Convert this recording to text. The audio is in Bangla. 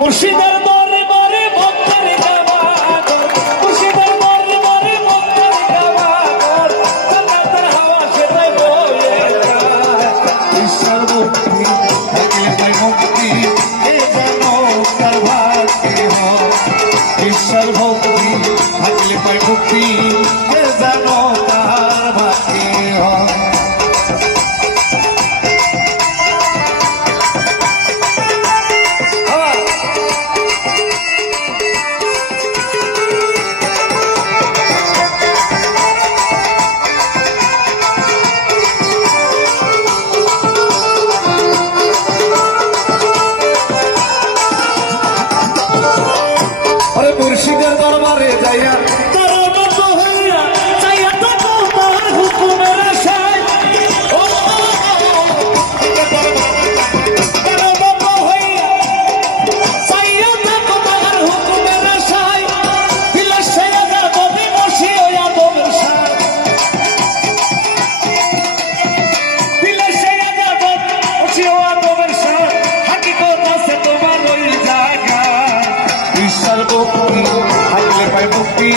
মুর্শিদের দরবারে ভক্তের জমাগর, মুর্শিদের দরবারে ভক্তের জমাগর, জান্নাতের হাওয়া সেটাই বয়ে যায়। ঈশ্বর মুক্তি থাকলে পাই মুক্তি, এ যেন তার ভাগ্যে হয়। ঈশ্বর ভক্তি থাকলে পাই মুক্তি, এ যেন তার ভাগ্যে হয়। মুর্শিদের দরবারে যাইয়া তারা মতো হইয়া চাইয়া তো তোমার হুকুমের আশায়, ও তারা মতো হইয়া চাইয়া তো তোমার হুকুমের আশায়, দিলে সে আজাদে বসি ওই আদমের সায়, দিলে সে আজাদে বসি ওই আদমের সায়, হাকিকত আছে তোমার ওই জায়গায়। ঈশ্বর ভক্তি থাকলে পাই মুক্তি,